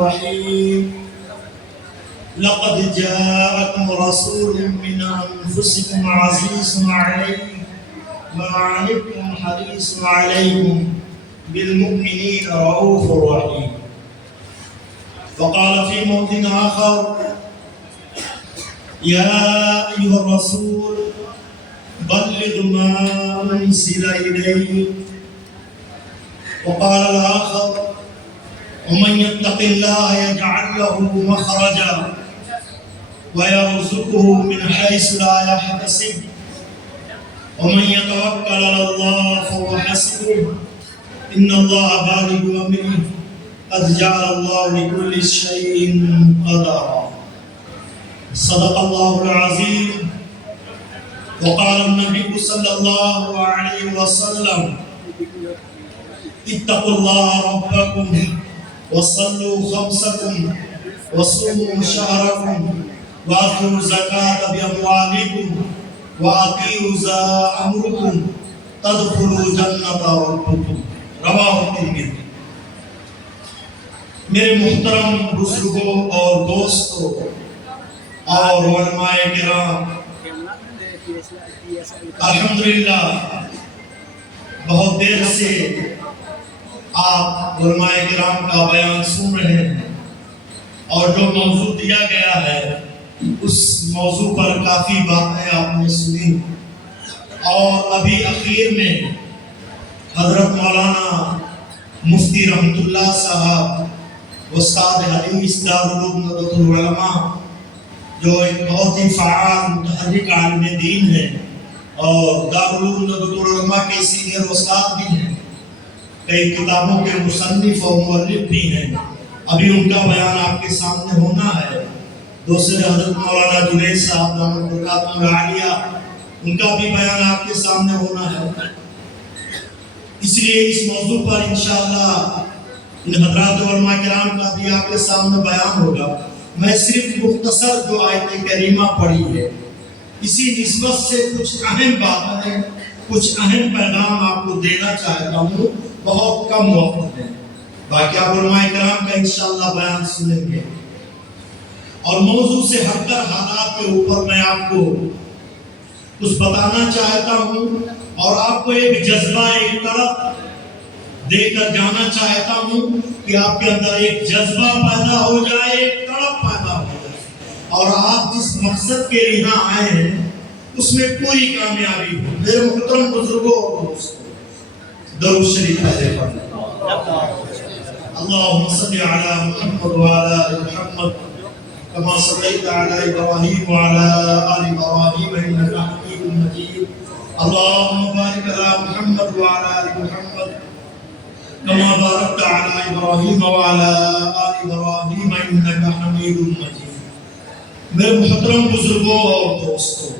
الرحيم لقد جاءكم رسول من أنفسكم عزيز عليه ما عنتم حريص عليكم بالمؤمنين رؤوف رحيم. وقال في موضع آخر يا أيها الرسول بلغ ما أنزل إليك. وقال الآخر ومن يتق الله يجعل له مخرجا ويرزقه من حيث لا يحتسب ومن يتوكل على الله فهو حسبه إن الله بالغ أمره قد جعل الله لكل شيء قدرا. صدق الله العظيم. وقال النبي صلى الله عليه وسلم اتقوا الله ربكم وصلوا خمسكم وصوموا شهركم وآتوا الزكاة بأموالكم وأطيعوا ذا أمركم تدخلوا جنة ربكم. رواہ الترمذی. میرے محترم بزرگوں اور دوستوں اور علماء کرام، الحمدللہ بہت دیر سے آپ علماء کرام کا بیان سن رہے ہیں اور جو موضوع دیا گیا ہے اس موضوع پر کافی باتیں آپ نے سنی، اور ابھی اخیر میں حضرت مولانا مفتی رحمت اللہ صاحب استاد حدیث دارالعلوم ندوۃ العلماء جو ایک بہت ہی فعال متحرک عالم دین ہے اور دارالعلوم ندوۃ العلماء کے سینئر استاد بھی ہیں، کئی کتابوں کے مصنف اور مؤلف بھی ہیں، ابھی ان کا بیان آپ کے سامنے ہونا ہے۔ دوسرے حضرت مولانا جنید صاحب دامت برکاتہم العالیہ، ان کا بھی بیان آپ کے سامنے ہونا ہے۔ اس لیے اس موضوع پر انشاءاللہ ان حضرات علماء کرام کا بھی آپ کے سامنے بیان ہوگا۔ میں صرف مختصر جو آیت کریمہ پڑھی ہے اسی نسبت سے کچھ اہم باتیں، کچھ اہم پیغام آپ کو دینا چاہتا ہوں، بہت کم وقت ہے، باقی آپ علماء کرام کا انشاءاللہ بیان سنیں گے۔ اور موضوع سے ہٹ کر حالات کے اوپر میں آپ کو کچھ بتانا چاہتا ہوں اور آپ کو ایک جذبہ، ایک تڑپ دے کر جانا چاہتا ہوں کہ آپ کے اندر ایک جذبہ پیدا ہو جائے، ایک تڑپ پیدا ہو جائے، اور آپ جس مقصد کے لیے یہاں آئے ہیں اس میں پوری کامیابی ہو۔ میرے محترم بزرگوں اور دوستوں، درود شریف پڑھیں۔ اللہم صلی علی محمد وعلی آل محمد كما صليت على إبراهيم وعلى آل إبراهيم إنك حميد مجيد. اللهم بارك على محمد وعلى آل محمد كما باركت على إبراهيم وعلى آل إبراهيم إنك حميد مجيد. میرے محترم بزرگوں اور دوستوں،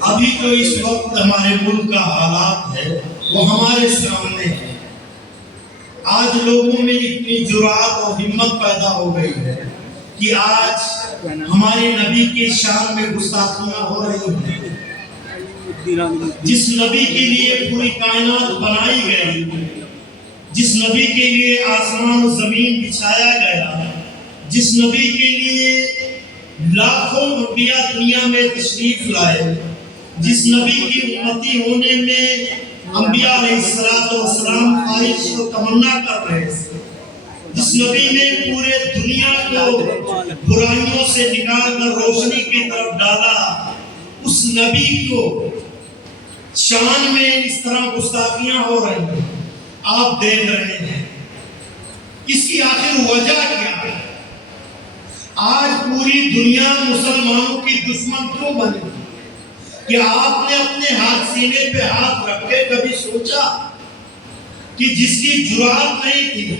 ابھی جو اس وقت ہمارے ملک کا حالات ہے وہ ہمارے سامنے ہے۔ آج لوگوں میں اتنی جرأت اور ہمت پیدا ہو گئی ہے کہ آج ہمارے نبی کے شان میں گستاخیاں ہو رہی ہیں۔ جس نبی کے لیے پوری کائنات بنائی گئی، جس نبی کے لیے آسمان و زمین بچھایا گیا، جس نبی کے لیے لاکھوں انبیاء دنیا میں تشریف لائے، جس نبی کی امتی ہونے میں انبیاء علیہ السلام خواہش و تمنا کر رہے تھے، جس نبی نے پورے دنیا کو برائیوں سے نکال کر روشنی کی طرف ڈالا، اس نبی کو شان میں اس طرح گستاخیاں ہو رہی ہیں، آپ دیکھ رہے ہیں۔ اس کی آخر وجہ کیا ہے؟ آج پوری دنیا مسلمانوں کی دشمن کیوں بنی؟ کہ آپ نے اپنے ہاتھ سینے پہ ہاتھ رکھ کے کبھی سوچا کہ جس کی جرأت نہیں تھی،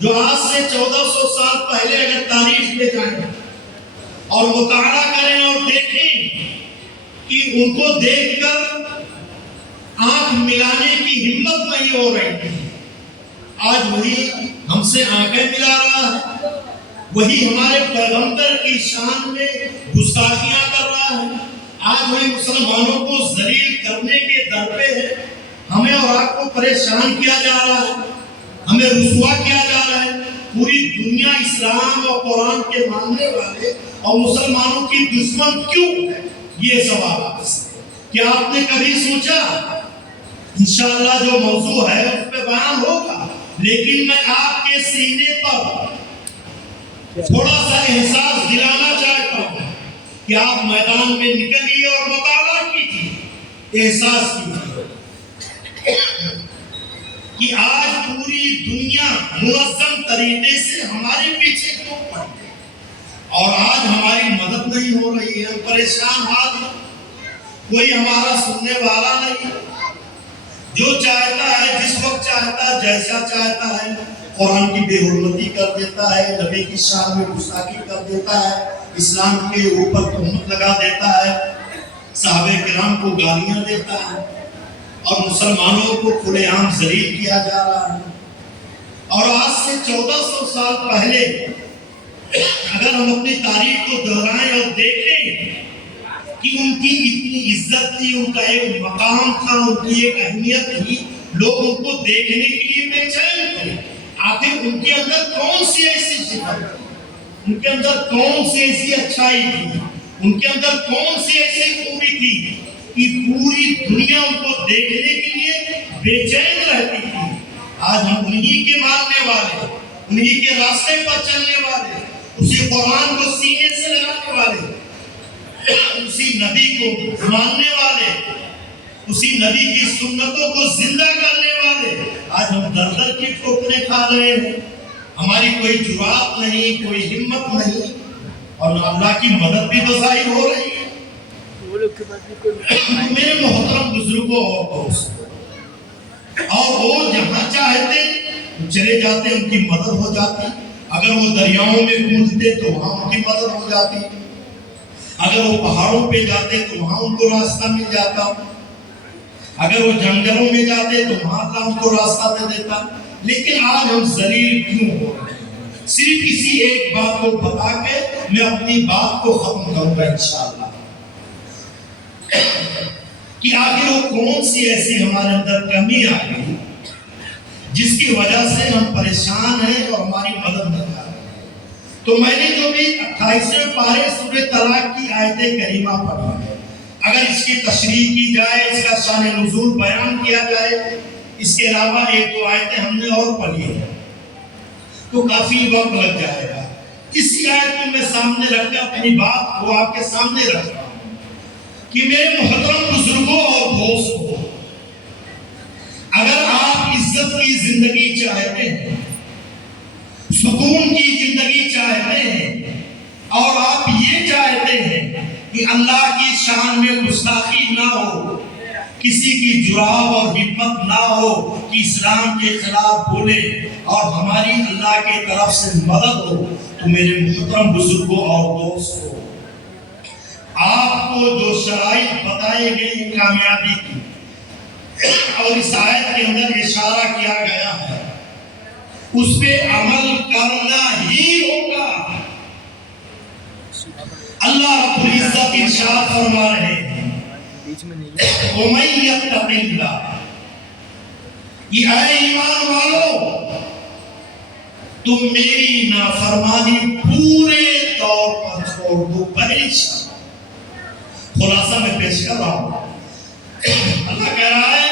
جو آج سے 1400 سال پہلے اگر تاریخ لے جائیں اور مطالعہ کریں اور دیکھیں کہ ان کو دیکھ کر آنکھ ملانے کی ہمت نہیں ہو رہی تھی، آج وہی ہم سے آنکھیں ملا رہا ہے، وہی ہمارے پیغمبر کی شان میں گستاخیاں کر رہا ہے، آج وہی مسلمانوں کو ذلیل کرنے کے در پہ ہے، ہمیں اور آپ کو پریشان کیا جا رہا ہے، ہمیں رسوا کیا جا رہا ہے۔ پوری دنیا اسلام اور قرآن کے ماننے والے اور مسلمانوں کی دشمن کیوں ہے؟ یہ سوال آپ سے کیا آپ نے کبھی سوچا؟ انشاءاللہ جو موضوع ہے اس پہ بیان ہوگا، لیکن میں آپ کے سینے پر تھوڑا سا احساس دلانا چاہتا ہوں کہ آپ میدان میں نکلیے اور مطالعہ کیجیے، احساس کیجیے کہ آج پوری دنیا منظم طریقے سے ہمارے پیچھے کیوں پڑی اور آج ہماری مدد نہیں ہو رہی ہے، ہم پریشان حال ہیں، کوئی ہمارا سننے والا نہیں، جو چاہتا ہے جس وقت چاہتا ہے جیسا چاہتا ہے قرآن کی بے حرمتی کر دیتا ہے، نبی کی شان میں گستاخی کر دیتا ہے، اسلام کے اوپر تہمت لگا دیتا ہے، صحابہ کرام کو گالیاں دیتا ہے اور مسلمانوں کو کھلے عام ذلیل کیا جا رہا ہے۔ اور آج سے 1400 سال پہلے اگر ہم اپنی تاریخ کو دہرائیں اور دیکھیں کہ ان کی اتنی عزت تھی، ان کا ایک مقام تھا، ان کی ایک اہمیت تھی، لوگ ان کو دیکھنے کے لیے بے چین تھے۔ آخر ان کے اندر کون سی ایسی صفت تھی، ان کے اندر کون سی ایسی اچھائی تھی، ان کے اندر کون سی ایسی خوبی تھی کہ پوری دنیا ان کو دیکھنے کے لیے بے چین رہتی تھی۔ آج ہم انہی کے ماننے والے، انہی کے راستے پر چلنے والے، اسی قرآن کو سینے سے لگانے والے، اسی نبی کو ماننے والے، اسی نبی کی سنتوں کو زندہ کرنے والے آج ہم در در کی ٹھوکریں کھا رہے ہیں، ہماری کوئی جرات نہیں، کوئی ہمت نہیں، اور اللہ کی مدد بھی بظاہر ہو رہی ہے۔ میرے محترم بزرگوں اور دوستوں، اور وہ جہاں چاہتے چلے جاتے، ان کی مدد ہو جاتی، اگر وہ دریاؤں میں کودتے تو وہاں ان کی مدد ہو جاتی، اگر وہ پہاڑوں پہ جاتے تو وہاں ان کو راستہ مل جاتا، اگر وہ جنگلوں میں جاتے تو وہاں اللہ ان کو راستہ دے دیتا۔ لیکن آج ہم ذلیل کیوں ہو رہے ہیں؟ صرف کسی ایک بات کو بتا کے میں اپنی بات کو ختم کروں گا انشاءاللہ، کہ آخر وہ کون سی ایسی ہمارے اندر کمی آ گئی جس کی وجہ سے ہم پریشان ہیں اور ہماری مدد نہیں کر رہے۔ تو میں نے جو بھی 28ویں پارے سورہ طلاق کی آیت کریمہ پڑھی ہے، اگر اس کی تشریح کی جائے، اس کا شان نزول بیان کیا جائے، اس کے علاوہ ایک دو آیتیں ہم نے اور پڑھی ہیں تو کافی وقت لگ جائے گا۔ اسی آیت کو میں سامنے رکھ کے اپنی بات کو آپ کے سامنے رکھ رہا ہوں کہ میرے محترم بزرگوں اور دوستوں، اگر آپ عزت کی زندگی چاہتے ہیں، سکون کی زندگی چاہتے ہیں، اور آپ یہ چاہتے ہیں کہ اللہ کی شان میں گستاخی نہ ہو، کسی کی جرات اور ہمت نہ ہو کہ اسلام کے خلاف بولے، اور ہماری اللہ کی طرف سے مدد ہو، تو میرے محترم بزرگوں اور دوستوں، آپ کو جو شرائط بتائے گئے کامیابی کی اور اس آیت کے اندر اشارہ کیا گیا ہے، اس پہ عمل کرنا ہی ہوگا۔ اللہ رب العزت ارشاد فرما رہے ہیں، وَمَن يَتَّقِ اللَّهَ، کہ اے ایمان والو، تم میری نافرمانی پورے طور پر چھوڑ دو۔ پہلی شرط خلاصہ میں پیش کر رہا ہوں، اللہ کہہ رہا ہے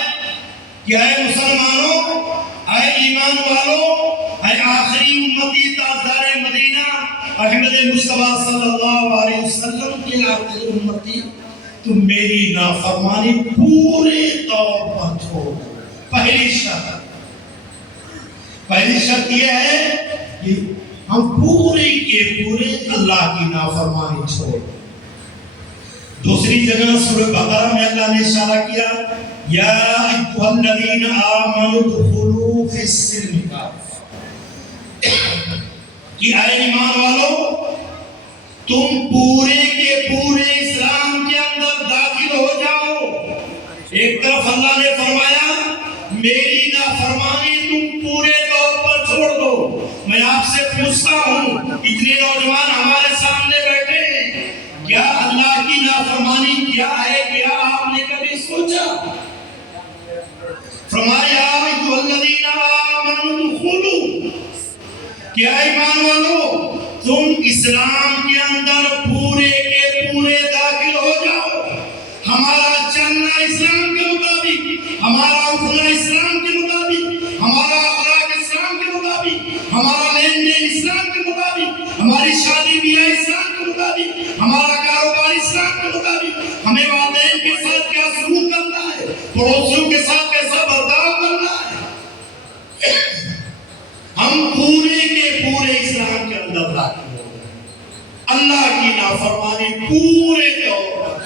کہ اے مسلمانوں، اے ایمان والو، اے آخری امتی تاجدار مدینہ احمد مصطفیٰ صلی اللہ علیہ وسلم کے آخری امتی، تم میری نافرمانی پورے طور پر چھوڑ دو۔ پہلی شرط یہ ہے کہ ہم پورے کے پورے اللہ کی نافرمانی چھوڑ دیں۔ دوسری جگہ سورہ بقرہ میں اللہ نے اشارہ کیا، یا ایھا الذین آمنوا ادخلوا فی السلم کافہ، کہ اے ایمان والو، تم پورے کے پورے اسلام کے اندر داخل ہو جاؤ۔ ایک طرف اللہ نے فرمایا میری نافرمانی تم پورے طور پر چھوڑ دو۔ میں آپ سے پوچھتا ہوں، اتنے نوجوان ہمارے سامنے بیٹھے ہیں، کیا اللہ کی نافرمانی کیا ہے؟ کیا آپ نے کبھی سوچا؟ فرمایا ایھا الذین آمنوا ادخلوا، کیا ایمان والو تم اسلام کے اندر پورے کے پورے داخل ہو جاؤ. ہمارا چلنا اسلام کے مطابق، ہمارا اٹھنا اسلام کے مطابق، ہمارا اخلاق اسلام کے مطابق، ہمارا لین دین اسلام کے مطابق، ہماری شادی بیاہ اسلام کے مطابق، ہمارا کاروبار اسلام کے مطابق، ہمیں والدین کے ساتھ کیا سلوک کرنا ہے، پڑوسیوں کے ساتھ کیسا برتاؤ کرنا ہے. ہم پورے کے پورے اسلام کے اندر داخل ہو گئے. اللہ کی نافرمانی پورے طور پر.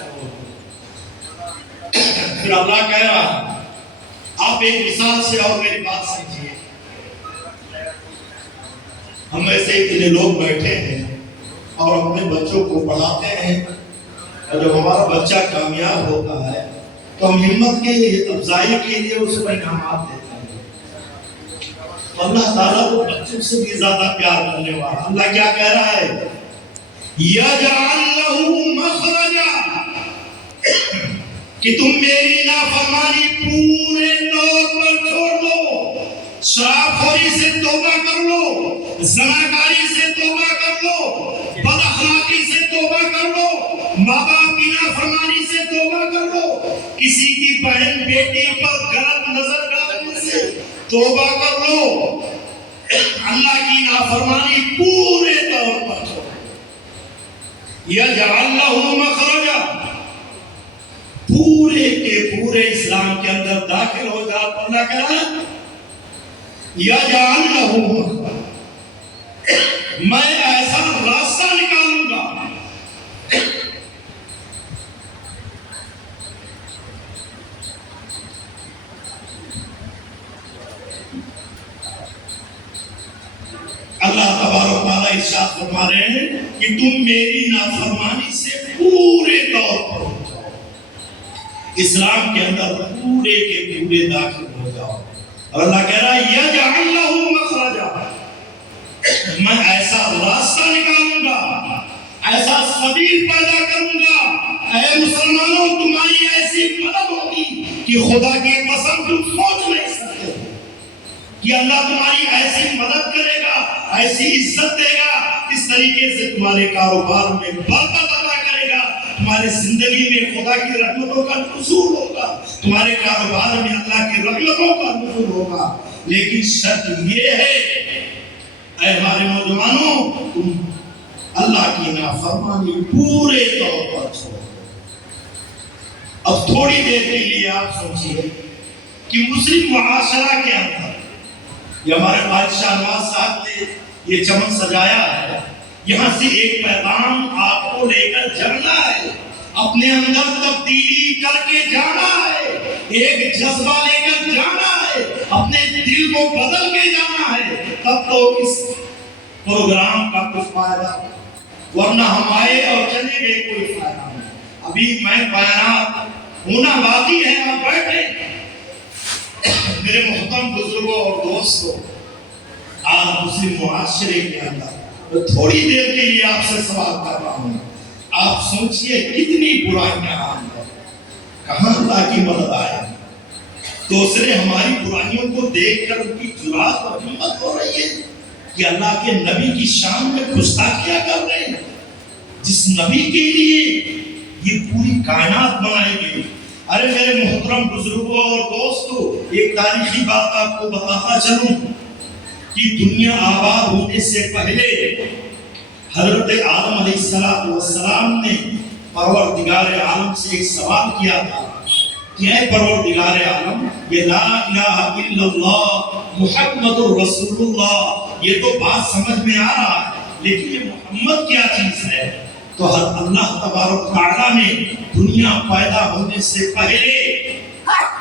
پھر اللہ کہہ رہا، آپ ایک مثال سے اور میری بات سمجھیے. ہم ایسے اتنے لوگ بیٹھے ہیں اور اپنے بچوں کو پڑھاتے ہیں، اور جب ہمارا بچہ کامیاب ہوتا ہے تو ہم ہمت کے افزائی کے لیے اس کو انعامات دیتے ہیں. اللہ تعالیٰ کو بچوں سے بھی زیادہ پیار کرنے والا. اللہ کیا کہہ رہا ہے؟ یجعل لہ مخرجا، کہ تم میری نافرمانی پورے طور پر چھوڑ دو. شراب خوری سے توبہ کر لو، زناکاری سے توبہ کر لو، بد اخلاقی سے توبہ کر لو، ماں باپ کی نافرمانی سے توبہ کر لو، کسی کی بہن بیٹی پر غلط نظر ڈالنے سے توبہ کر لو. اللہ کی نافرمانی پورے طور پر چھوڑ. یجعل لہ مخرجا، پورے کے پورے اسلام کے اندر داخل ہو جا. اللہ کہہ رہا ہے یجعل لہ مخرجا، میں ایسا راستہ نکالوں گا. اللہ تبارک و تعالیٰ ارشاد فرما رہے ہیں کہ تم میری نافرمانی سے پورے طور پر ہو جاؤ. اسلام کے اندر پورے کے پورے داخل ہو جاؤ. اور اللہ کہہ رہا ہے یجعل لہ مخرجا، میں ایسا راستہ نکالوں گا، ایسا سبیل پیدا کروں گا. اے مسلمانوں، تمہاری ایسی مدد ہوگی کہ خدا کی قسم تم سوچ نہیں سکتے کہ اللہ تمہاری ایسی مدد کرے گا، ایسی عزت دے گا، اس طریقے سے تمہارے کاروبار میں برکت عطا کرے گا، تمہاری زندگی میں خدا کی رحمتوں کا نزول ہوگا، تمہارے کاروبار میں اللہ کی رحمتوں کا نزول ہوگا. لیکن شرط یہ ہے اے ہمارے نوجوانوں، تم اللہ کی نافرمانی پورے طور پر چھوڑو. اب تھوڑی دیر کے لیے آپ سوچیے کہ مسلم معاشرہ کے اندر یہ ہمارے بادشاہ نواز صاحب نے یہ چمن سجایا ہے، یہاں سے ایک پیغام آپ کو لے کر جانا ہے، اپنے اندر تبدیلی کر کے جانا ہے، ایک جذبہ لے کر جانا ہے، اپنے دل کو بدل کے جانا ہے. تب تو اس پروگرام کا کچھ فائدہ، ورنہ ہم آئے اور چلے گئے کوئی فائدہ نہیں. ابھی میں بیانات ہونا باقی ہے. آپ بیٹھے میرے محترم بزرگوں اور دوستوں، آج مسلم معاشرے کے اندر تھوڑی دیر کے لیے آپ سے سوال کر رہا ہوں. آپ سوچئے کتنی برائیاں عام ہیں، کہاں اللہ کی مدد آئے. دوسرے ہماری برائیوں کو دیکھ کر ان کی جرات اور ہمت ہو رہی ہے کہ اللہ کے نبی کی شان میں گستاخیاں کر رہے ہیں، جس نبی کے لیے یہ پوری کائنات بنائی گئی. ارے میرے محترم بزرگوں اور دوستوں، ایک تاریخی بات آپ کو بتاتا چلوں کہ دنیا آباد ہونے سے پہلے حضرت آدم علیہ السلام نے پروردگار عالم سے ایک سوال کیا تھا کہ اے پروردگار عالم، یہ لا الہ الا اللہ محمد الرسول اللہ، یہ تو بات سمجھ میں آ رہا ہے، لیکن یہ محمد کیا چیز ہے؟ تو اللہ تبارک تعالیٰ نے دنیا پیدا ہونے سے پہلے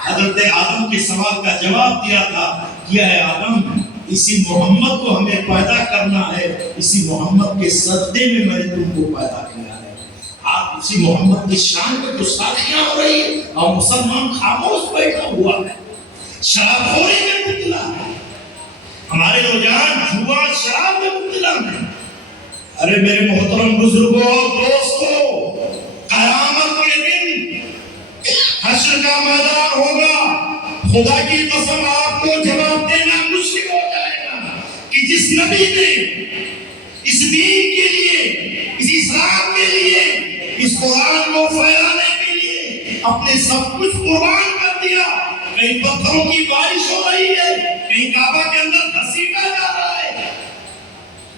حضرت آدم کے سوال کا جواب دیا تھا کہ اے آدم، اسی محمد کو ہمیں پیدا کرنا ہے، اسی محمد کے سجدے میں نے تم کو پیدا کیا ہے. آپ اسی محمد کی شان میں گستاخیاں ہو رہی ہے اور مسلمان خاموش بیٹھا ہوا ہے، شراب خوری میں مبتلا ہے، ہمارے نوجوان جوا شراب میں مبتلا ہے. ارے میرے محترم بزرگوں اور دوستوں، قیامت کے دن حشر کا میدان ہوگا. خدا کی قسم آپ کو جواب دینا مشکل ہو جائے گا کہ کہ جس نبی نے اس دین کے لیے، اس اسلام کے لیے، اس قرآن کو پھیلانے کے لیے اپنے سب کچھ قربان کر دیا، کہیں پتھروں کی بارش ہو رہی ہے، کہیں کعبہ کے اندر گھسیٹا جا رہا ہے،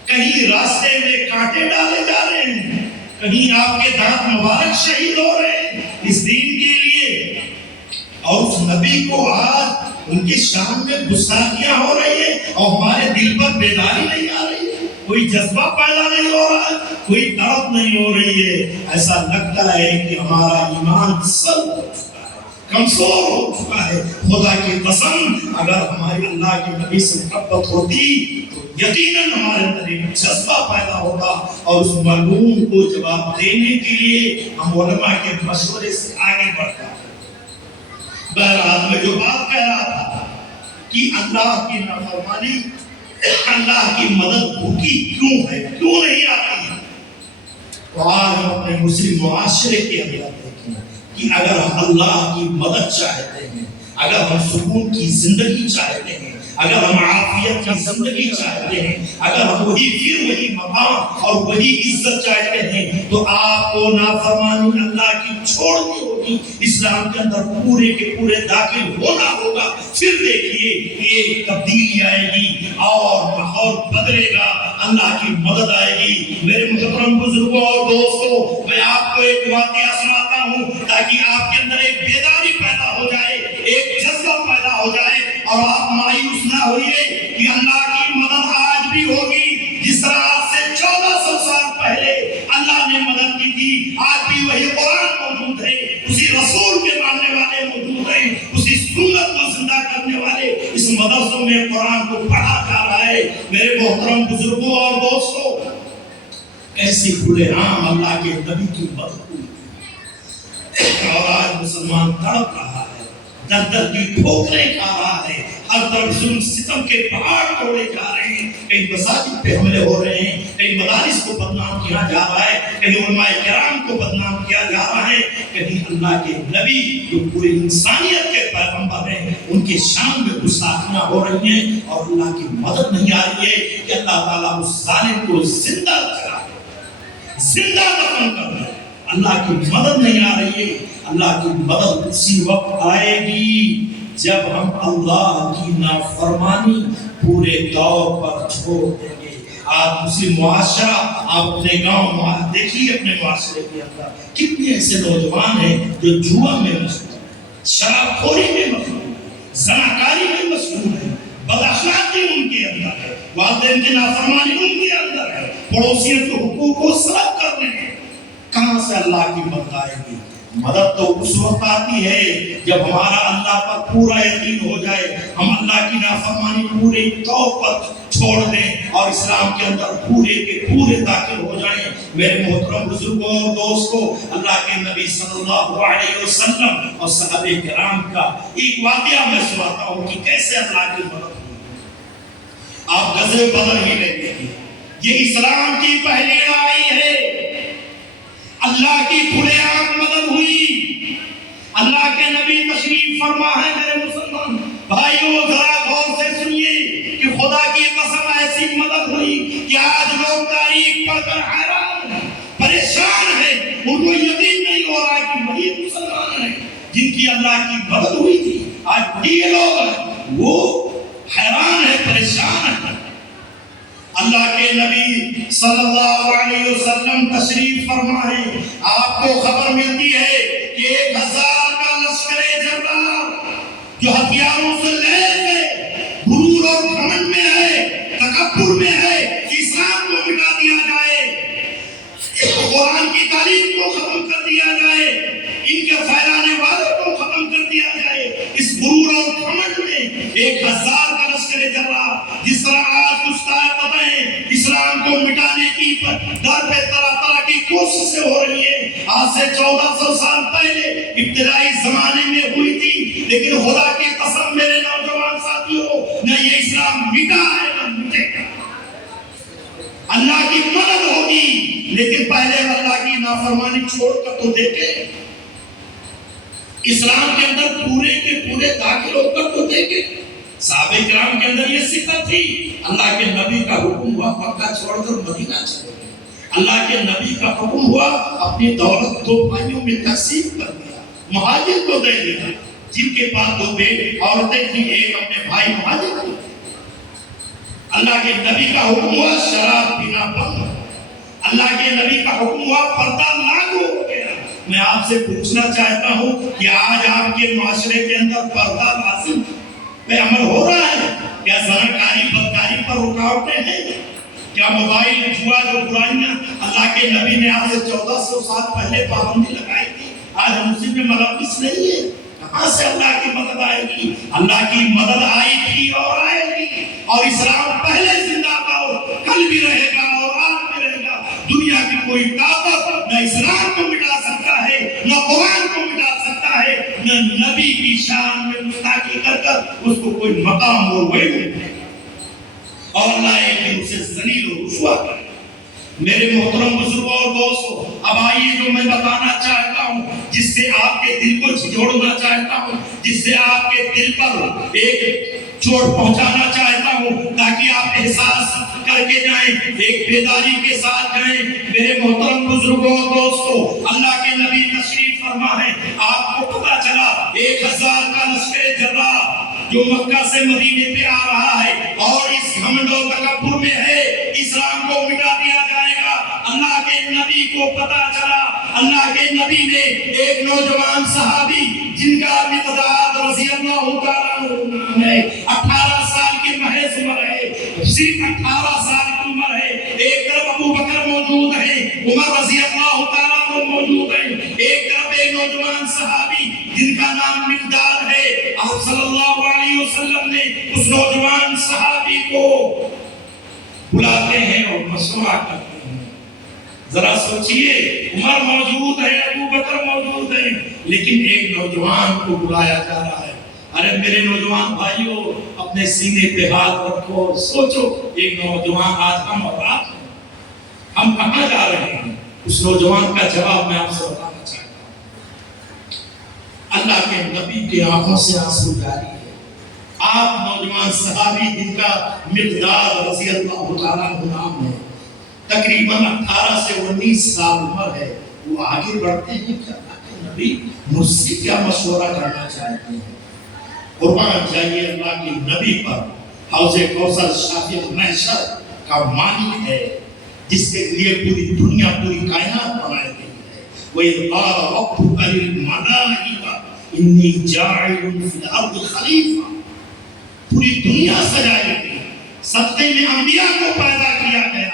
کہیں راستے میں کانٹے ڈالے جا رہے ہیں، کہیں آپ کے دانت مبارک شہید ہو رہے ہیں اس دین کے لیے، اور اس نبی کو آج ان کے شان میں گستاخیاں ہو رہی ہے اور ہمارے دل پر بیداری نہیں آ رہی ہے، کوئی جذبہ پیدا نہیں ہو رہا ہے، کوئی طرف نہیں ہو رہی ہے۔ ایسا لگتا ہے کہ ہمارا ایمان سب ہو چکا ہے، کمزور ہو چکا ہے۔ خدا کی قسم اگر ہماری اللہ کے نبی سے محبت ہوتی تو یقیناً ہمارے اندر ایک جذبہ پیدا ہوگا، اور اس ملعون کو جواب دینے کے لیے ہم علماء کے مشورے سے آگے بڑھتے ہیں۔ بہرحال میں جو بات کہہ رہا تھا کہ اللہ کی نافرمانی، اللہ کی مدد بھوکی کیوں ہے، کیوں نہیں آتی ہے؟ تو آج ہم اپنے مسلم معاشرے کے اندر دیکھیں کہ اگر ہم اللہ کی مدد چاہتے ہیں، اگر ہم سکون کی زندگی چاہتے ہیں، اگر ہم عافیت کی زندگی چاہتے ہیں، اگر ہم وہی مقام اور وہی عزت چاہتے ہیں، تو آپ کو نافرمانی اللہ کی چھوڑنی ہوگی، اسلام کے اندر پورے کے پورے داخل ہونا ہوگا۔ پھر دیکھیے ایک تبدیلی آئے گی اور ماحول بدلے گا، اللہ کی مدد آئے گی۔ میرے محترم بزرگوں اور دوستوں، میں آپ کو ایک واقعہ سناتا ہوں تاکہ آپ کے اندر ایک بیداری پیدا ہو جائے، ایک جذبہ پیدا ہو جائے، اور آپ مایوس نہ ہوئیے کہ اللہ کی مدد آج بھی ہوگی۔ جس طرح آج سے 1400 سال پہلے اللہ نے مدد کی تھی، آج بھی وہی قرآن موجود ہے، اسی رسول کے ماننے والے موجود ہیں، اسی سنت کو زندہ کرنے والے اس مدرسوں میں قرآن کو پڑھا جا رہا ہے۔ میرے محترم بزرگوں اور دوستوں، ایسی کھلے عام اللہ کے نبی کی مدد ہوئی، اور آج مسلمان تڑپ رہا ہے، در در کی ٹھوکریں کھا رہا ہے، ہر طرف ظلم ستم کے پہاڑ توڑے جا رہے ہیں، کہیں مساجد پہ حملے ہو رہے ہیں، کہیں مدارس کو بدنام کیا جا رہا ہے، کہیں علماء کرام کو بدنام کیا جا رہا ہے، کہیں اللہ کے نبی جو پوری انسانیت کے پیغمبر ہیں ان کے شان میں گستاخیاں ہو رہی ہیں، اور اللہ کی مدد نہیں آ رہی ہے کہ اللہ تعالیٰ اس ظالم کو زندہ کرا دے، زندہ دفن کر دے۔ اللہ کی مدد نہیں آ رہی ہے۔ اللہ کی مدد اسی وقت آئے گی جب ہم اللہ کی نافرمانی پورے طور پر چھوڑ دیں گے۔ آپ مسلم معاشرہ، آپ اپنے گاؤں دیکھیے، اپنے معاشرے کے اندر کتنے ایسے نوجوان ہیں جو جوا میں مشغول ہیں، شراب خوری میں مشغول ہیں، زناکاری میں مشغول ہیں، بد اخلاقی ان کے اندر ہے، والدین کی نافرمانی ان کے اندر ہے، پڑوسیوں کے حقوق کو سلب کر رہے ہیں۔ کہاں سے اللہ کی مدد آئے گی؟ مدد تو اس وقت آتی ہے جب ہمارا اللہ پر پورا یقین ہو جائے، ہم اللہ کی نافرمانی پورے طور پر چھوڑ دیں اور اسلام کے اندر پورے کے پورے داخل ہو جائیں۔ میرے محترم بزرگوں اور دوستوں، اللہ کے نبی صلی اللہ علیہ وسلم اور صحابہ کرام کا ایک واقعہ میں سناتا ہوں کہ کیسے اللہ کی مدد ہوئی۔ آپ غزوہ بدر ہی لے لیجیے، یہ اسلام کی پہلی لڑائی ہے، اللہ کی کھلے عام مدد ہوئی۔ اللہ کے نبی تشریف فرما ہے۔ میرے مسلمان بھائیوں ذرا غور سے سنیے کہ خدا کی قسم ایسی مدد ہوئی کہ آج لوگ تاریخ پڑھ کر حیران ہیں، پریشان ہیں، ان کو یقین نہیں ہو رہا کہ وہی مسلمان ہیں جن کی اللہ کی مدد ہوئی تھی، آج وہی لوگ ہیں، وہ حیران ہیں، پریشان ہیں۔ اللہ کے نبی صلی اللہ علیہ وسلم تشریف فرما ہے۔ آپ کو خبر ملتی ہے کہ 1000 کا لشکر جبار جو ہتھیاروں سے لیس ہے، غرور اور گھمنڈ میں ہے، تکبر میں ہے کہ اسلام کو مٹا دیا جائے، قرآن کی تعلیم کو ختم کر دیا جائے، ان کے پھیلانے والوں کو ختم کر دیا جائے۔ اس غرور اور گھمنڈ میں 1000 کا لشکر جبار، جس طرح آج اسلام کو مٹانے کی در پہ طرح طرح کی کوششیں ہو رہی ہیں، آج سے 1400 سال پہلے ابتدائی زمانے میں ہوئی تھی، لیکن خدا کی قسم میرے نوجوان ساتھیوں، نہ یہ اسلام مٹا ہے نہ مٹے گا۔ اللہ کی مدد ہوگی، لیکن پہلے اللہ کی نافرمانی چھوڑ کر تو دیکھیں، اسلام کے اندر پورے کے پورے داخل ہو کر تو دیکھیں۔ صحابہ کرام کے اندر یہ صفت تھی. اللہ کے نبی کا حکم ہوا مکہ چھوڑ کر مدینہ چلے گئے. اللہ کے نبی کا حکم ہوا اپنی دولت دو بھائیوں میں تقسیم کر دیا, مہاجر کو دے دیا. جن کے پاس دو عورتیں تھیں, ایک اپنے بھائی مہاجر کو. اللہ کے نبی کا حکم ہوا شراب پینا بند. اللہ کے نبی کا حکم ہوا پردہ لاگو ہو گیا. میں آپ سے پوچھنا چاہتا ہوں کہ آج آپ کے معاشرے کے اندر پردہ لازم پہ عمل ہو رہا ہے کیا؟ زناکاری بدکاری پر رکاوٹیں ہیں کیا؟ موبائل جوا جو برائیاں اللہ کے نبی نے آج سے 1400 سال پہلے پابندی لگائی تھی, آج ہم اسی میں ملوث نہیں ہے. کہاں سے اللہ کی مدد آئے گی؟ اللہ کی مدد آئی تھی اور آئے گی, اور اسلام پہلے زندہ تھا اور کل بھی رہے گا اور آج بھی رہے گا. دنیا کی کوئی طاقت نہ اسلام کو مٹا سکتا ہے, نہ قرآن کو مٹا سکتا ہے, نہ نبی کی شان میں گستاخی کر کر اس کو کوئی مقام اور ویلو اور اللہ ایک اسے ذلیل و رسوا کرے. میرے محترم بزرگوں اور دوستوں, اب آئیے جو میں بتانا چاہتا ہوں, جس سے آپ کے دل کو جھنجھوڑنا چاہتا ہوں, جس سے آپ کے دل پر ایک چوٹ پہنچانا چاہتا ہوں, تاکہ آپ احساس کر کے جائیں, ایک بیداری کے ساتھ جائیں. میرے محترم بزرگوں اور دوستوں, اللہ کے نبی تشریف فرما ہے. آپ کو پتا چلا 1000 کا لشکر جرہ جو مکہ سے مدینے پہ آ رہا ہے اور اس گھمنڈ و تکبر میں ہے اسلام کو مٹا دیا جائے گا. اللہ کے نبی کو پتا چلا. اللہ کے نبی نے ایک نوجوان صحابی جن کا مقداد رضی اللہ تعالیٰ عنہ ہے, 18 سال کی محض عمر ہے, صرف 18 سال کی عمر ہے. ایک طرف ابو بکر موجود ہے, عمر رضی اللہ تعالیٰ عنہ موجود ہے, ایک طرف ایک نوجوان صحابی جن کا نام مقداد ہے. آپ صلی اللہ علیہ وسلم نے اس نوجوان صحابی کو بلاتے ہیں اور مشورہ کرتے ہیں. ذرا سوچئے, عمر موجود ہے, ابو بکر موجود ہے, لیکن ایک نوجوان کو بلایا جا رہا ہے. ارے میرے نوجوان بھائیوں, اپنے سینے پہ ہاتھ رکھو, سوچو ایک نوجوان آج ہم اور آپ ہم کہاں جا رہے ہیں؟ اس نوجوان کا جواب میں آپ سے بتانا چاہتا ہوں. اللہ کے نبی کی آنکھوں سے آنسو جاری ہے. آپ نوجوان صحابی جن کا مقداد رضی اللہ تعالیٰ عنہ نام ہے, تقریباً 18 سے 19 سال عمر ہے, وہ آگے بڑھتے ہیں کہ اللہ کے نبی مجھ سے کیا مشورہ کرنا چاہتے ہیں. قربان جائیے اللہ کے نبی پر. حوض کوثر شافی المحشر کا مالک ہے, جس کے لیے پوری دنیا پوری کائنات بنائی گئی ہے. وَإِذْ قَالَ رَبُّكَ لِلْمَلَائِكَةِ إِنِّي جَاعِلٌ فِي الْأَرْضِ خَلِيفَةً. پوری دنیا سجائی گئی, صدقے میں انبیاء کو پیدا کیا گیا.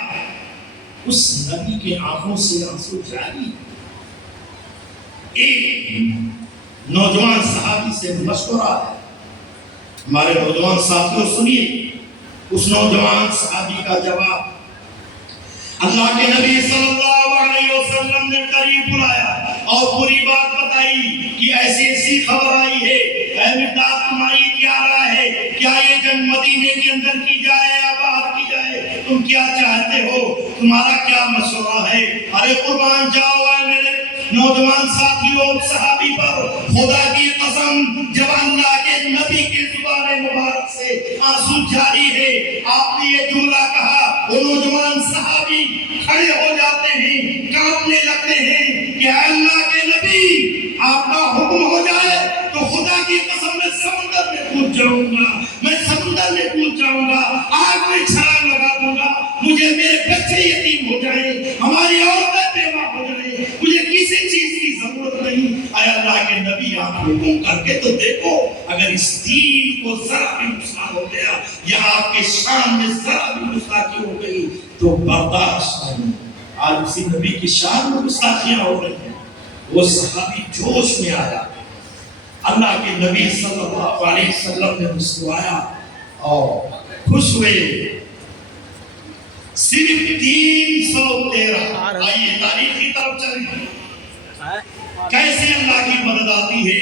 اس نبی کے آنکھوں سے آنسو جاری. ایک نوجوان صحابی سے مشورہ ہے. ہمارے نوجوان ساتھیوں سنیے اس نوجوان صحابی کا جواب. اللہ کے نبی صلی اللہ علیہ وسلم نے قریب بلایا اور پوری بات بتائی کہ ایسی ایسی خبر آئی ہے. اے مقداد, تمہاری کیا رائے ہے؟ کیا یہ جنگ مدینے کے اندر کی جائے یا باہر کی جائے؟ تم کیا چاہتے ہو؟ تمہارا کیا مشورہ ہے؟ ارے قربان جاؤ اے میرے نوجوان ساتھیوں, صحابی پر خدا کی قسم, جب اللہ کے نبی کی زبان مبارک سے آنسو جاری ہے, آپ نے یہ جملہ کہا, وہ نوجوان صحابی کھڑے ہو جاتے ہیں, کانپنے لگتے ہیں کہ اللہ کے نبی آپ کا حکم ہو جائے تو خدا کی قسم میں سمندر میں کود جاؤں گا, میں سمندر میں کود جاؤں گا, آگ میں چھلانگ لگا دوں گا. مجھے میرے بچے یتیم ہو جائیں, ہماری عورتیں بیوہ ہو جائیں, مجھے کسی چیز کی ضرورت نہیں. اے اللہ کے نبی, آپ حکم کر کے تو دیکھو, اگر اس دین کو ذرا بھی نقصان ہو گیا یا آپ کے شان میں ذرا بھی گستاخی ہو گئی تو برداشت نہیں. آج اسی نبی کی شان میں گستاخیاں ہو رہی ہیں. وہ صحابی جوش میں آیا, اللہ کے نبی صلی اللہ علیہ وسلم نے مسکرایا اور خوش ہوئے. صرف 313. آئیے تاریخ کی طرف چلیں. کیسے اللہ کی مدد آتی ہے,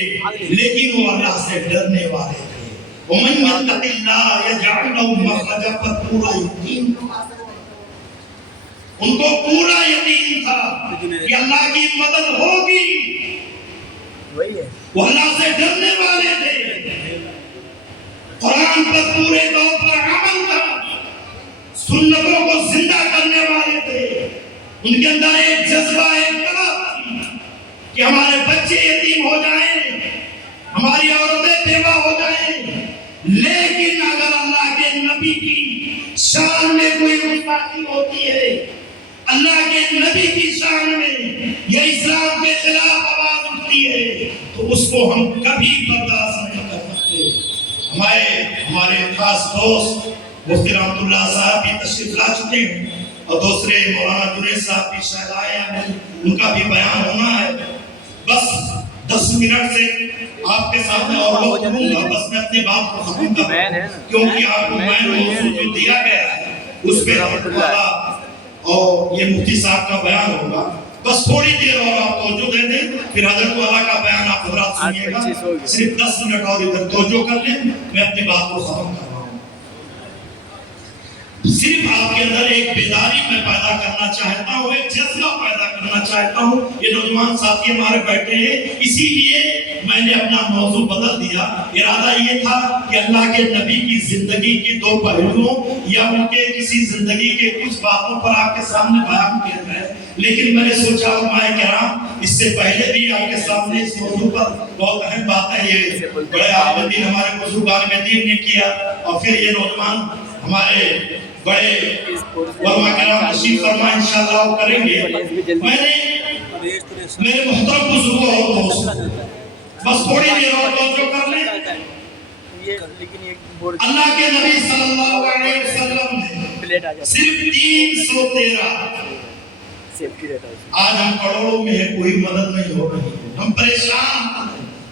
لیکن وہ اللہ سے ڈرنے والے تھے. وَمَن يَتَّقِ اللَّهَ يَجْعَلْ لَهُ مَخْرَجًا, پر پورا یقین تھا, ان کو پورا یقین تھا کہ اللہ کی مدد ہوگی. وہ اللہ سے ڈرنے والے تھے, قرآن پر پورے طور پر عمل تھا، سنتوں کو زندہ کرنے والے تھے، ان کے اندر ایک جذبہ ایک طلب تھی کہ ہمارے بچے یتیم ہو جائیں، ہماری عورتیں بیوہ ہو جائیں، لیکن اگر اللہ کے نبی کی شان میں کوئی گستاخی ہوتی ہے، اللہ کے نبی کی شان میں یا اسلام کے خلاف آواز اٹھتی ہے تو اس کو ہم کبھی برداشت نہیں کر سکتے۔ ہمارے خاص دوست مفتی رحمت اللہ صاحب بھی تشریف لا چکے ہیں اور دوسرے مولانا جنید صاحب بھی شاید آئے ہیں، ان کا بھی بیان ہونا ہے۔ بس 10 منٹ سے آپ کے سامنے اور لوگ ہوں گا، بس میں اپنی بات کو ختم کروں کیونکہ آپ کو میں موضوع جو دیا گیا ہے اس پہ رحمت اللہ اور یہ مفتی صاحب کا بیان ہوگا۔ بس تھوڑی دیر اور آپ توجہ دے دیں، پھر حضرت والا کا بیان آپ حضرات سنیے گا۔ صرف 10 منٹ اور ادھر توجہ کر لیں، میں اپنی بات کو ختم کر رہا ہوں۔ صرف آپ کے اندر ایک بیداری میں پیدا کرنا چاہتا ہوں، ایک جذبہ پیدا کرنا چاہتا ہوں۔ یہ نوجوان ساتھی ہمارے بیٹھے ہیں، اسی لیے میں نے اپنا موضوع بدل دیا۔ ارادہ یہ تھا کہ اللہ کے نبی کی زندگی کی 2 پہلوؤں یا ان کے کسی زندگی کے کچھ باتوں پر آپ کے سامنے بیان کیا جائے، لیکن میں نے سوچا علماء کرام اس سے پہلے بھی آپ کے سامنے اس موضوع پر بہت اہم باتیں یہ بڑے عالم دین ہمارے بزرگان میں دین نے کیا، اور پھر یہ نوجوان ہمارے بڑے علماء کرام تشریف فرما انشاءاللہ وہ کریں گے۔ میں نے میرے محترم بزرگوں اور دوستوں بس تھوڑی دیر اور توجہ کر لیں۔ اللہ کے نبی صلی اللہ علیہ وسلم نے صرف 313، آج ہم کروڑوں میں ہے، کوئی مدد نہیں ہو رہی، ہم پریشان،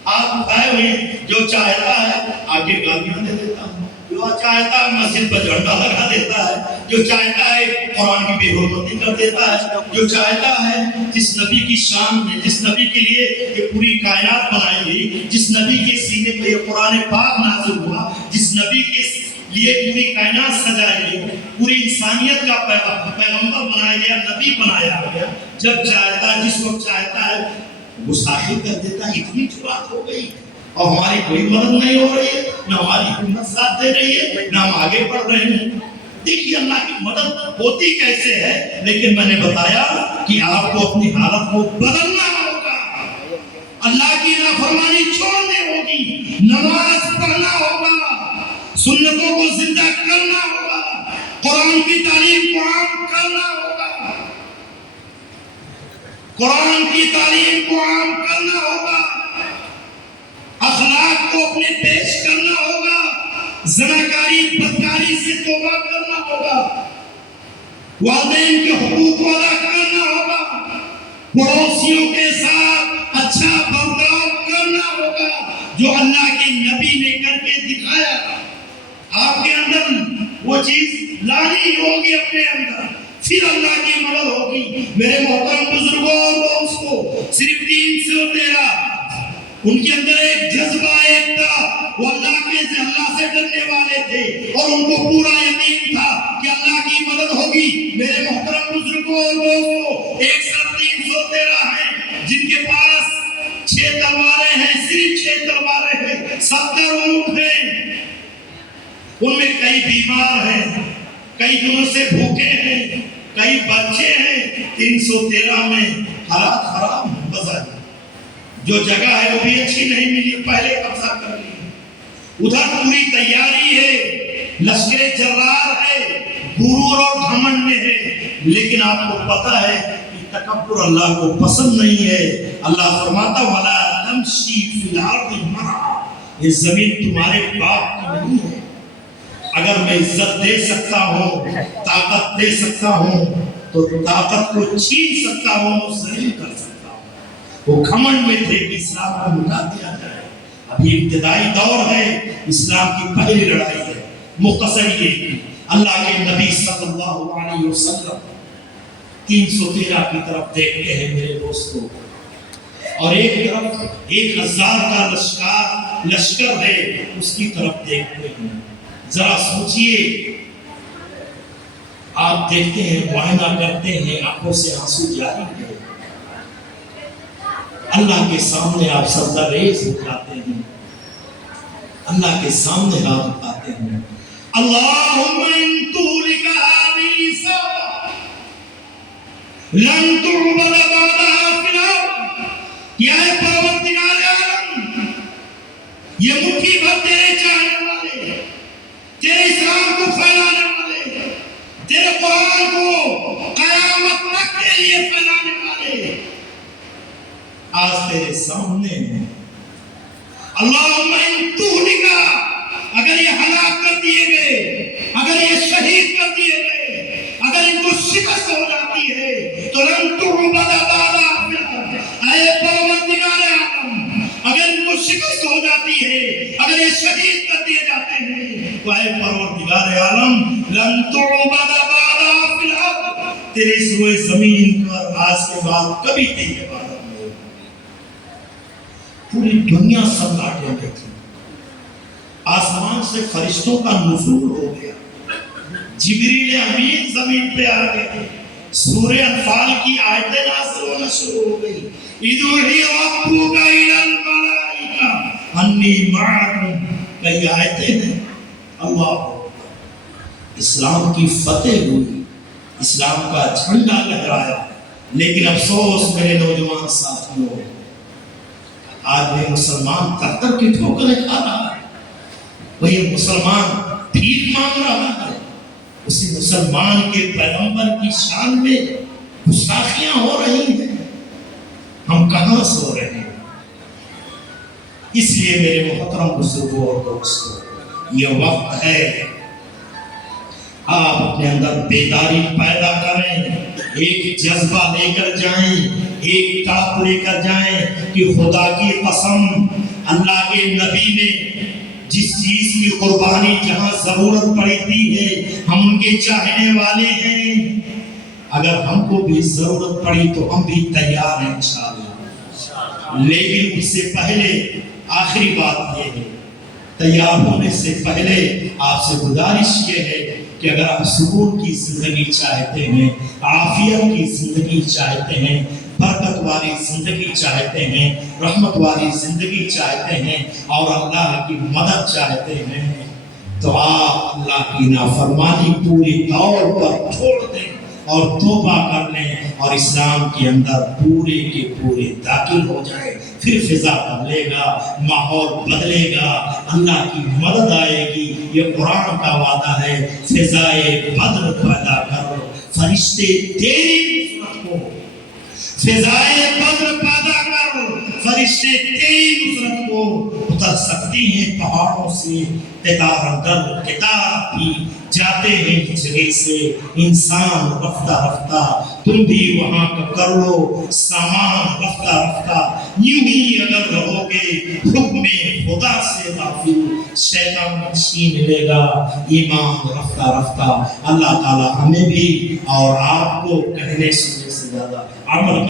آپ اٹھائے ہوئے، جو چاہتا ہے آگے گالیاں دے دیتا ہوں، جو چاہتا ہے مسجد پر جھنڈا لگا دیتا ہے، جو چاہتا ہے قرآن کی بے حرمتی کر دیتا ہے، جو چاہتا ہے جس نبی کی شان میں، جس نبی کے لیے یہ پوری کائنات بنائی گئی، جس نبی کے سینے پہ یہ قرآن پاک نازل ہوا، جس نبی کے لیے پوری کائنات سجائی گئی، پوری انسانیت کا پیغمبر بنایا گیا، نبی بنایا گیا، جب چاہتا ہے جس وقت چاہتا ہے گستاخی کر دیتا ہے۔ اتنی جرات ہو گئی اور ہماری کوئی مدد نہیں ہو رہی ہے، نہ ہماری حکومت ساتھ دے رہی ہے، نہ ہم آگے بڑھ رہے ہیں۔ دیکھیے اللہ کی مدد ہوتی کیسے ہے، لیکن میں نے بتایا کہ آپ کو اپنی حالت کو بدلنا ہوگا، اللہ کی نافرمانی چھوڑنی ہوگی، نماز پڑھنا ہوگا، سنتوں کو زندہ کرنا ہوگا، قرآن کی تعلیم کو عام کرنا ہوگا، قرآن کی تعلیم کو عام کرنا ہوگا، اخلاق کو اپنے پیش کرنا ہوگا، زناکاری بدکاری سے توبہ کرنا ہوگا، والدین کے حقوق کو ادا کرنا ہوگا، پڑوسیوں کے ساتھ اچھا برتاؤ کرنا ہوگا جو اللہ کے نبی نے کر کے دکھایا۔ آپ کے اندر وہ چیز لانی ہوگی اپنے اندر، پھر اللہ کی مدد ہوگی۔ میرے محترم بزرگوں اور دوستوں، صرف 313 ان کے اندر ایک جذبہ ایک تھا، وہ اللہ سے ڈرنے والے تھے اور ان کو پورا یقین تھا کہ اللہ کی مدد ہوگی۔ میرے محترم بزرگوں اور دوستوں، ایک ساتھ 313 ہیں جن کے پاس 6 تلواریں ہیں، صرف 6 تلواریں ہیں، 70 اونٹ ہیں، ان میں کئی بیمار ہیں، کئی دنوں سے بھوکے ہیں، کئی بچے ہیں۔ 313 میں حالات خراب ہیں، بظاہر جو جگہ ہے وہ بھی اچھی نہیں ملی، پہلے قبضہ کر لی، ادھر پوری تیاری ہے، لشکر جرار ہے، غرور اور گھمنڈ میں ہے، لیکن آپ کو پتا ہے کہ تکبر اللہ کو پسند نہیں ہے۔ اللہ فرماتا وَلَا تَمْشِي فِي الْأَرْضِ مَرَحًا، یہ زمین تمہارے باپ کی نہیں ہے۔ اگر میں عزت دے سکتا ہوں، طاقت دے سکتا ہوں، تو طاقت کو چھین سکتا ہوں، ذلیل کر سکتا ہوں۔ وہ گھمنڈ میں تھے کہ اسلام کو مٹا دیا جائے۔ ابھی ابتدائی دور ہے، اسلام کی پہلی لڑائی ہے۔ مختصر یہ اللہ کے نبی صلی اللہ علیہ وسلم 313 کی طرف دیکھتے ہیں میرے دوستوں، اور ایک طرف 1000 کا لشکر ہے، اس کی طرف دیکھتے ہیں۔ ذرا سوچئے، آپ دیکھتے ہیں، معائنہ کرتے ہیں، آنکھوں سے آنسو جاری ہے، اللہ کے سامنے آپ سجدہ ریز ہو جاتے ہیں۔ اللہ کے سامنے ہاتھ اٹھاتے ہیں، اللہم ان تولک هذه سابا لن تعبد بعدها فی الارض، یا پروردگار عالم یہ مٹھی بھر تیرے چاہنے والے، تیرے اسلام کو پھیلانے والے، تیرے قرآن کو قیامت تک کے لیے پھیلانے والے آج تیرے سامنے ہیں۔ اللہم ان تہلکا، اگر یہ ہلاک کر دیے گئے، اگر یہ شہید کر دیے گئے، اگر ان کو شکست ہو جاتی ہے تو لن تعبد بعدها فی الارض، اے پروردگار عالم اگر ان کو شکست ہو جاتی ہے، اگر یہ شہید کر دیے جاتے ہیں تو اے پروردگار عالم لن تعبد بعدها فی الارض، تیرے سوئے زمین پر آج کے بعد کبھی تیری عبادت نہیں ہوگی۔ پوری دنیا سناٹے میں تھی، آسمان سے فرشتوں کا نزول ہو گیا، جبریل امین زمین پہ آ گئے، سورہ انفال کی آیتیں نازل ہونا شروع ہو گئی، ادعوا ربک الی الملائکہ انی معکم، کئی آیتیں ہیں۔ اللہ اسلام کی فتح ہوئی، اسلام کا جھنڈا لہرایا، لیکن افسوس میرے نوجوان ساتھیوں، آج وہ مسلمان تر کی ٹھوکریں کھا رہا ہے، وہی مسلمان بھیک مانگ رہا ہے، اسی مسلمان کے پیغمبر کی شان میں گستاخیاں ہو رہی ہیں، ہم کہاں سو رہے ہیں؟ اس لیے میرے محترم بزرگوں اور دوستوں، یہ وقت ہے آپ اپنے اندر بیداری پیدا کریں، ایک جذبہ لے کر جائیں، ایک طاقت لے کر جائیں کہ خدا کی قسم اللہ کے نبی نے جس چیز کی قربانی جہاں ضرورت پڑتی ہے ہم ان کے چاہنے والے ہیں، اگر ہم کو بھی ضرورت پڑی تو ہم بھی تیار ہیں انشاءاللہ۔ لیکن اس سے پہلے آخری بات یہ ہے، تیار ہونے سے پہلے آپ سے گزارش یہ ہے کہ اگر آپ سکون کی زندگی چاہتے ہیں، عافیت کی زندگی چاہتے ہیں، برکت والی زندگی چاہتے ہیں، رحمت والی زندگی چاہتے ہیں اور اللہ کی مدد چاہتے ہیں تو آپ اللہ کی نافرمانی پوری طور پر چھوڑ دیں اور توبہ کر لیں اور اسلام کے اندر پورے کے پورے داخل ہو جائیں، پھر فضا بدلے گا، ماحول بدلے گا، اللہ کی مدد آئے گی۔ یہ قرآن کا وعدہ ہے، فضائے بدر پیدا کرو، فرشتے تیری نصرت کو، فضائے بدر پیدا کرو، فرشتے تیری نصرت کو اتر سکتی ہیں پہاڑوں سے، قطار در قطار بھی جاتے ہیں اس جگہ سے، انسان رفتہ رفتہ تم بھی وہاں کا کر لو، سامان رفتہ رفتہ، یوں ہی اگر رہو گے حکم خدا سے غافل، شیطان چھین لے گا ایمان رفتہ رفتہ۔ اللہ تعالی ہمیں بھی اور آپ کو کہنے سننے سے زیادہ عمل